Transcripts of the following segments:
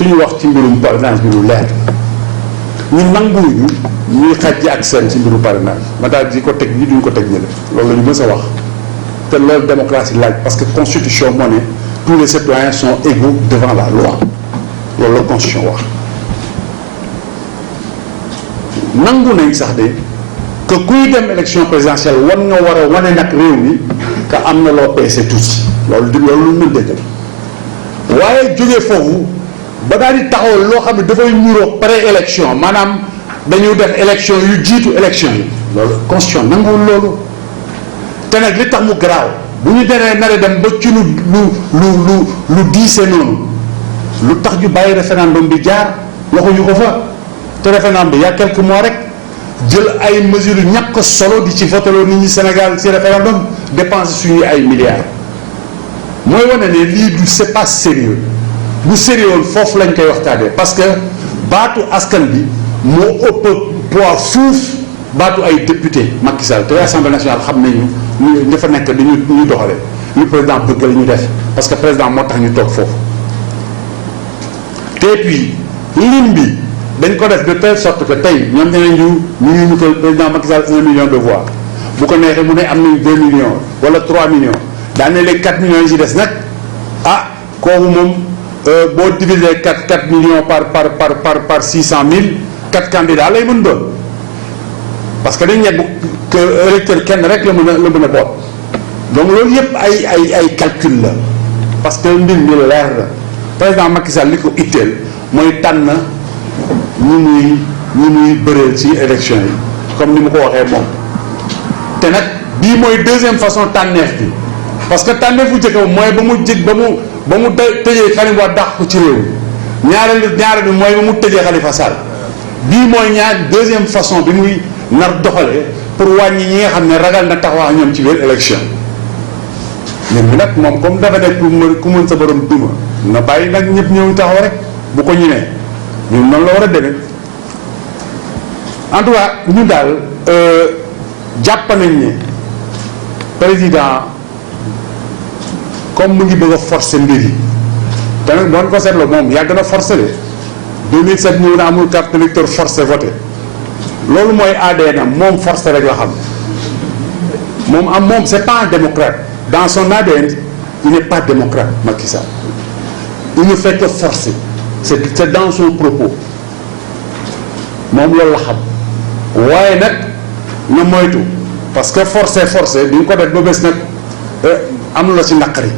suñu wax ci mbirum parrainage bi lu leer ñun nanguwuñu ñuy xajji ak seen ci mbiru parrainage ma daal di ko teg ñi duñ ko teg ñële loolu la ñu mës a wax te loolu démocratie laaj parce que constitution moo ne tous les citoyens sont égaux devant la loi loolu la constitution wax nangu nañ sax de que kuy dem élection présidentielle wan nga war a wane nag réew mi que am na loo peese tuuti loolu lu mën dégg waaye jógee foofu ba daal di taxaw loo xam ne dafay ñuroo pré-élection maanaam dañu def élection yu jiitu élection yi loolu constitution nanguwul loolu te nag li tax mu garaaw bu ñu demee nar a dem ba ci lu diise noonu lu tax ñu bàyyi référendum bi jaar waxuñu ko fa te référendum bi il y a quelques mois rek jël ay mesures ñàkk solo di ci voteloo nit ñi Sénégal ci référendum dépenser suñuy ay milliards mooy wane ne lii du c'est pas sérieux bu sérieux foofu lañ koy waxtaanee parce que baatu askan bi moo ëpp poids fuuf baatu ay député Macky Sall te assemblée nationale xam nañu ñu dafa nekk dañu ñu doxale lu président bëgg la ñu def parce que président moo tax ñu toog foofu te puis lim bi dañ ko def de telle sorte que tey ñoom dinañu ñu ko président Macky Sall 1 million de voix bu ko neexee mu ne am nañu 2 millions wala 3 millions daane les 4 millions yi ci des nag ah kooku moom boo diviser 4 millions par 600 000 4 candidats lay mën doon parce que dañ ne que électeur kenn rek la mën a boot donc loolu yëpp ay calcul la parce que mbir mi leer la président Macky Sall li ko itteel mooy tànn ñi muy bëreel ci élection yi comme ni mu ko waxee moom te nag bii mooy deuxième façon tànneef bi parce que tànneef bu njëkk mooy ba mu tëjee Karim Wade dàq ko ci réew mi ñaareel bi mooy ba mu tëjee Khalifa Sall bii mooy deuxième façon bi muy nar doxalee pour wàññi ñi nga xam ne ragal na taxawaay ñoom ci biir élection ñun mi nag moom comme dafa nekk ku mën sa borom duma na bàyyi nag ñëpp ñëw taxaw rek bu ko ñemee ñun noonu la war a demee en tout cas ñu daal jàpp nañ ne président comme mu ngi bëgg a forcer mbir yi te nag doon ko seetloo moom yàgg na forcer de 2007 ñëw na amul carte électeur forcé voté loolu mooy ADN moom forcé rek la xam moom c'est pas un démocrate dans son ADN il n'est pas démocrate Macky Sall il ne fait que forcer c'est dans son propos moom loolu la xam waaye nag na moytu parce que forcé bi ñu ko def ba bés nag am la ci naqari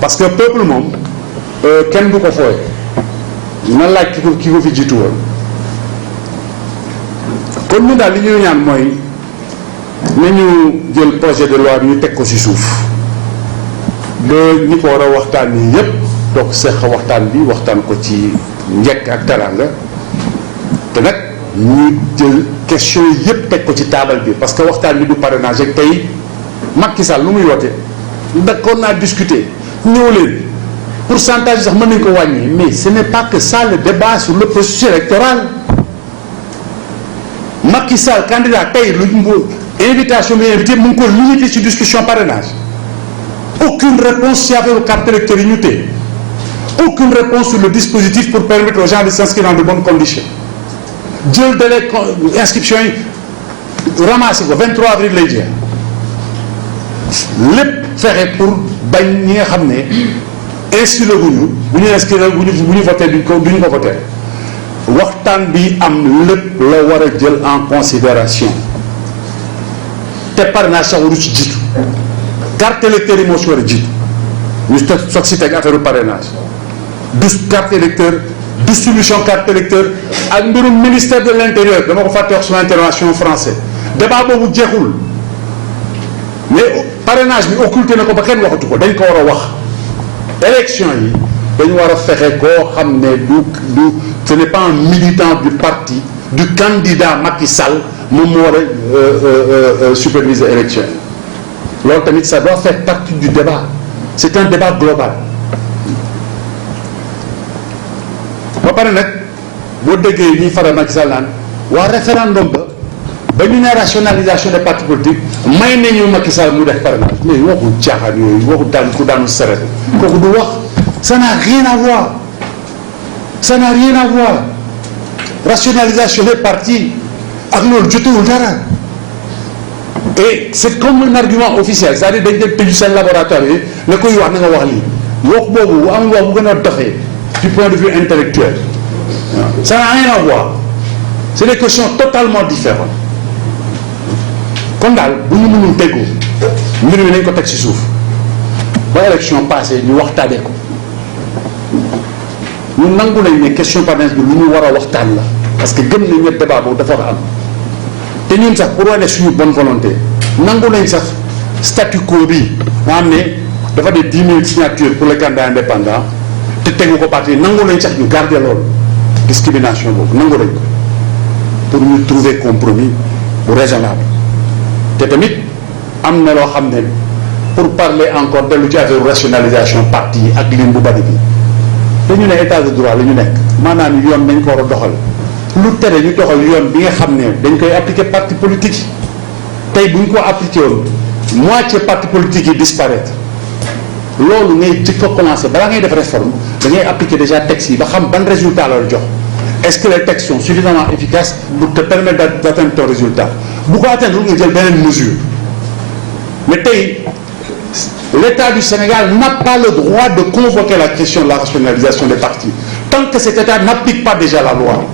parce que peuple moom kenn du ko fooye na laaj ki ko fi jiitu woon kon ñu daal li ñuy ñaan mooy nañu jël projet de loi bi ñu teg ko ci suuf ba ñi ko war a waxtaan ni yépp toog seq waxtaan bi waxtaan ko ci njekk ak teraanga te nag ñu jël question yépp teg ko ci taabal bi parce que waxtaan bi du parrainage ak tey Macky Sall lu muy woote d'accord naa discuter ñëw leen pourcentage sax mën nañu ko wàññi mais ce n'est pas que ça le débat sur le processus électoral Macky Sall candidat tey lu invitation bi invité mu ngi ko limité ci discussion parrainage aucune réponse ci affaire carte électeur yi ñu téye aucune réponse sur le dispositif pour permettre aux gens de s'inscrire dans de bonnes conditions jël délai inscription yi ramassé ko 23 avril lay jeex lépp fexe pour bañ ñi nga xam ne inscrire guñu bu ñu inscrire bu ñu voté duñ ko voté waxtaan bi am lépp la war a jël en considération te parrainage sax waru ci jiitu carte électeur yi moo ci war a jiitu ñu soog si teg affaire parrainage du carte électeur distribution carte électeur ak mbirum ministère de l'intérieur dama ko fàtte wax suma intervention français débat boobu jeexul mais parrainage bi occulté na ko ba kenn waxatu ko dañ ko war a wax élection yi dañu war a fexe koo xam ne du ce n'est pas un militant du parti du candidat Macky Sall moom moo war a superviser élection yi loolu tamit ça doit faire partie du débat c'est un débat global ba pare nag boo déggee ñuy faral Macky Sall naan waa référendum ba ñu ne rationalisation des partis politiques may nañu Macky Sall mu def parrainage mais waxu caaxaan yooyu waxu daan ku daanu seret kooku du wax ça n'a rien à voir ça n'a rien à voir rationalisation des partis ak loolu jotewul dara. Et c'est comme un argument officiel c'est-à-dire dañ def tëju seen laboratoire yi ne koy wax na nga wax lii wax boobu am wax bu gën a doxee du point de vue intellectuel ça n'a rien à voir c'est des questions totalement différentes kon daal bu ñu mënul déggoo mbir mi nañ ko teg ci suuf ba élection passée ñu waxtaanee ko ñu nangu nañ ne question parrainage bi lu ñu war a waxtaan la parce que gëm nañ ne débat boobu dafa war a am te ñun sax pour wane suñu bonne volonté nangu nañ sax statu quo bi nga xam ne dafa de 10 000 signatures pour les candidats indépendants te tegu ko parti nangu nañ sax ñu garder loolu discrimination boobu nangu nañ ko pour ñu trouver compromis bu raisonnable te tamit am na loo xam ne pour parler encore dellu ci affaire rationalisation parti yi ak lim bu bari bi dañu ne état de droit la ñu nekk maanaam yoon dañ ko war a doxal lu tere ñu doxal yoon bi nga xam ne dañ koy appliquer parti politique yi tey bu ñu ko appliqué woon moitié parti politique yi disparaître loolu ngay jëkk a commencé balaa ngay def réforme da ngay appliquer déjà textes yi ba xam ban résultat la jox est-ce que les textes sont suffisamment efficaces pour te permettre d'atteindre ton résultat bu ko atteindre nga jël beneen mesure mais tey l'État du Sénégal n'a pas le droit de convoquer la question de la rationalisation des partis tant que cet État n'applique pas déjà la loi.